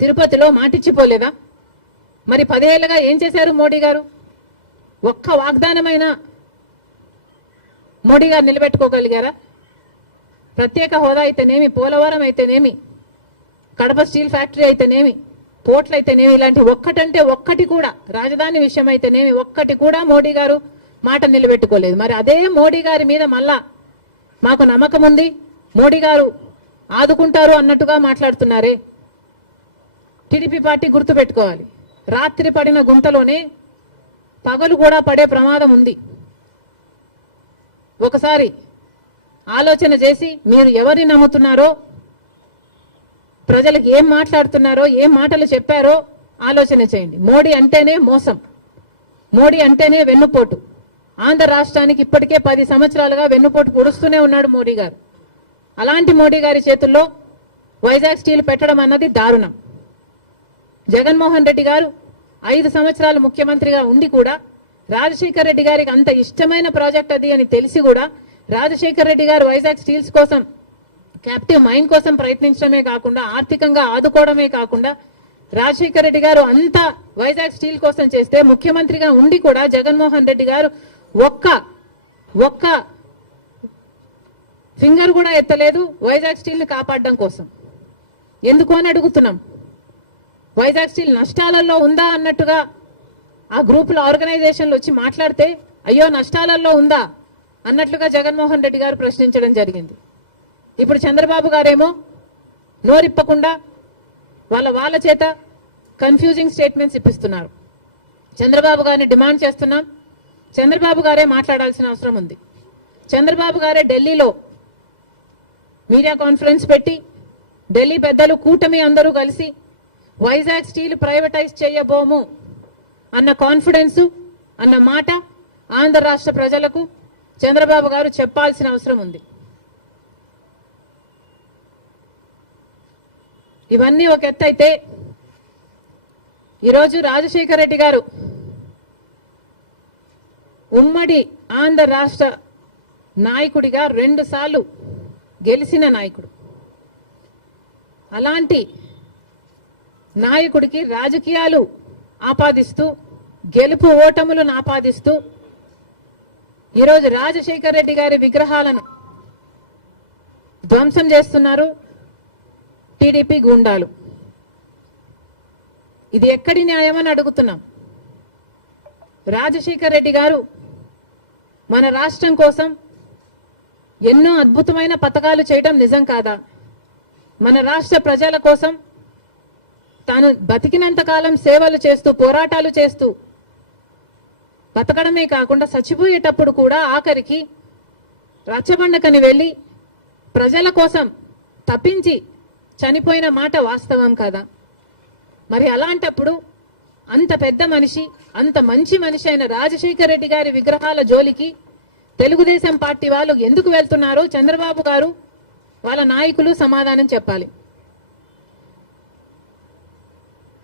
తిరుపతిలో మాటిచ్చిపోలేదా? మరి 10 ఏళ్లుగా ఏం చేశారు మోడీ గారు? ఒక్క వాగ్దానమైన మోడీ గారు నిలబెట్టుకోగలిగారా? ప్రత్యేక హోదా అయితేనేమి, పోలవరం అయితేనేమి, కడప స్టీల్ ఫ్యాక్టరీ అయితేనేమి, పోర్ట్లు అయితేనేమి, ఇలాంటి ఒక్కటంటే ఒక్కటి కూడా, రాజధాని విషయం అయితేనేమి ఒక్కటి కూడా మోడీ గారు మాట నిలబెట్టుకోలేదు. మరి అదే మోడీ గారి మీద మళ్ళా మాకు నమ్మకం ఉంది, మోడీ గారు ఆదుకుంటారు అన్నట్టుగా మాట్లాడుతున్నారే. టీడీపీ పార్టీ గుర్తుపెట్టుకోవాలి, రాత్రి పడిన గుంటలోనే పగలు కూడా పడే ప్రమాదం ఉంది. ఒకసారి ఆలోచన చేసి మీరు ఎవరిని నమ్ముతున్నారో, ప్రజలకు ఏం మాట్లాడుతున్నారో, ఏం మాటలు చెప్పారో ఆలోచన చేయండి. మోడీ అంటేనే మోసం, మోడీ అంటేనే వెన్నుపోటు. ఆంధ్ర రాష్ట్రానికి ఇప్పటికే 10 సంవత్సరాలుగా వెన్నుపోటు పొడుస్తూనే ఉన్నాడు మోడీ గారు. అలాంటి మోడీ గారి చేతుల్లో వైజాగ్ స్టీల్ పెట్టడం అన్నది దారుణం. జగన్మోహన్ రెడ్డి గారు 5 సంవత్సరాలు ముఖ్యమంత్రిగా ఉండి కూడా రాజశేఖర్ రెడ్డి గారికి అంత ఇష్టమైన ప్రాజెక్ట్ అది అని తెలిసి కూడా రాజశేఖర్ రెడ్డి గారు వైజాగ్ స్టీల్స్ కోసం, క్యాప్టివ్ మైన్ కోసం ప్రయత్నించడమే కాకుండా, ఆర్థికంగా ఆదుకోవడమే కాకుండా, రాజశేఖర్ రెడ్డి గారు అంతా వైజాగ్ స్టీల్ కోసం చేస్తే ముఖ్యమంత్రిగా ఉండి కూడా జగన్మోహన్ రెడ్డి గారు ఒక్క ఫింగర్ కూడా ఎత్తలేదు వైజాగ్ స్టీల్ ని కాపాడడం కోసం. ఎందుకు అని అడుగుతున్నాం. వైజాగ్ స్టీల్ నష్టాలలో ఉందా అన్నట్టుగా ఆ గ్రూపుల ఆర్గనైజేషన్లు వచ్చి మాట్లాడితే, అయ్యో నష్టాలలో ఉందా అన్నట్లుగా జగన్మోహన్ రెడ్డి గారు ప్రశ్నించడం జరిగింది. ఇప్పుడు చంద్రబాబు గారేమో నోరిప్పకుండా వాళ్ళ చేత కన్ఫ్యూజింగ్ స్టేట్మెంట్స్ ఇప్పిస్తున్నారు. చంద్రబాబు గారిని డిమాండ్ చేస్తున్నాం, చంద్రబాబు గారే మాట్లాడాల్సిన అవసరం ఉంది. చంద్రబాబు గారే ఢిల్లీలో మీడియా కాన్ఫరెన్స్ పెట్టి, ఢిల్లీ పెద్దలు కూటమి అందరూ కలిసి వైజాగ్ స్టీల్ ప్రైవేటైజ్ చేయబోము అన్న కాన్ఫిడెన్స్ అన్న మాట ఆంధ్ర రాష్ట్ర ప్రజలకు చంద్రబాబు గారు చెప్పాల్సిన అవసరం ఉంది. ఇవన్నీ ఒక ఎత్తు అయితే, ఈరోజు రాజశేఖర రెడ్డి గారు ఉమ్మడి ఆంధ్ర రాష్ట్ర నాయకుడిగా 2 సార్లు గెలిచిన నాయకుడు. అలాంటి నాయకుడికి రాజకీయాలు ఆపాదిస్తూ, గెలుపు ఓటములను ఆపాదిస్తూ ఈరోజు రాజశేఖర రెడ్డి గారి విగ్రహాలను ధ్వంసం చేస్తున్నారు టీడీపీ గూండాలు. ఇది ఎక్కడి న్యాయమని అడుగుతున్నాం. రాజశేఖర రెడ్డి గారు మన రాష్ట్రం కోసం ఎన్నో అద్భుతమైన పథకాలు చేయడం నిజం కాదా? మన రాష్ట్ర ప్రజల కోసం తాను బతికినంత కాలం సేవలు చేస్తూ, పోరాటాలు చేస్తూ బతకడమే కాకుండా చచ్చిపోయేటప్పుడు కూడా ఆఖరికి రచ్చబండకని వెళ్లి ప్రజల కోసం తప్పించి చనిపోయిన మాట వాస్తవం కాదా? మరి అలాంటప్పుడు అంత పెద్ద మనిషి, అంత మంచి మనిషి అయిన రాజశేఖర రెడ్డి గారి విగ్రహాల జోలికి తెలుగుదేశం పార్టీ వాళ్ళు ఎందుకు వెళ్తున్నారో చంద్రబాబు గారు, వాళ్ళ నాయకులు సమాధానం చెప్పాలి.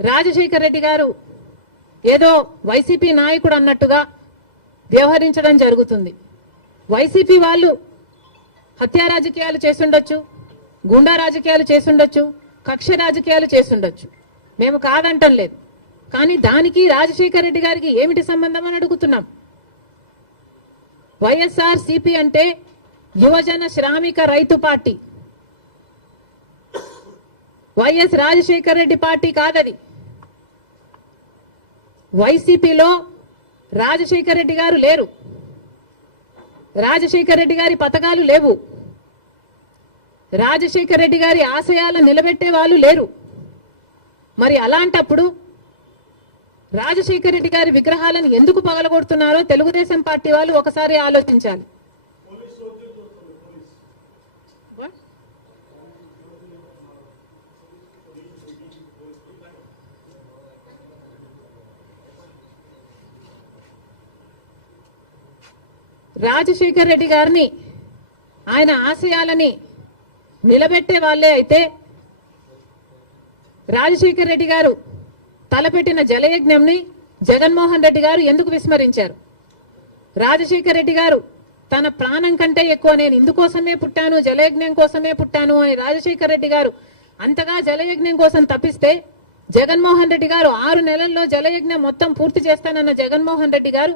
రాజశేఖర రెడ్డి గారు ఏదో వైసీపీ నాయకుడు అన్నట్టుగా వ్యవహరించడం జరుగుతుంది. వైసీపీ వాళ్ళు హత్యా రాజకీయాలు చేసుండొచ్చు, గుండా రాజకీయాలు చేసుండొచ్చు, కక్ష రాజకీయాలు చేసుండొచ్చు, మేము కాదంటం లేదు. కానీ దానికి రాజశేఖర రెడ్డి గారికి ఏమిటి సంబంధం అని అడుగుతున్నాం. వైఎస్ఆర్ సిపి అంటే యువజన శ్రామిక రైతు party, YS Rajasekhara Reddy party కాదది. వైసీపీలో రాజశేఖర రెడ్డి గారు లేరు, రాజశేఖర రెడ్డి గారి పథకాలు లేవు, రాజశేఖర రెడ్డి గారి ఆశయాలను నిలబెట్టే వాళ్ళు లేరు. మరి అలాంటప్పుడు రాజశేఖర రెడ్డి గారి విగ్రహాలను ఎందుకు పగలగొడుతున్నారో తెలుగుదేశం పార్టీ వాళ్ళు ఒకసారి ఆలోచించాలి. రాజశేఖర రెడ్డి గారిని, ఆయన ఆశయాలని నిలబెట్టే వాళ్ళే అయితే రాజశేఖర రెడ్డి గారు తలపెట్టిన జలయజ్ఞంని జగన్మోహన్ రెడ్డి గారు ఎందుకు విస్మరించారు? రాజశేఖర రెడ్డి గారు తన ప్రాణం కంటే ఎక్కువ నేను ఇందుకోసమే పుట్టాను, జలయజ్ఞం కోసమే పుట్టాను అని రాజశేఖర రెడ్డి గారు అంతగా జలయజ్ఞం కోసం తప్పిస్తే జగన్మోహన్ రెడ్డి గారు 6 నెలల్లో జలయజ్ఞం మొత్తం పూర్తి చేస్తానన్న జగన్మోహన్ రెడ్డి గారు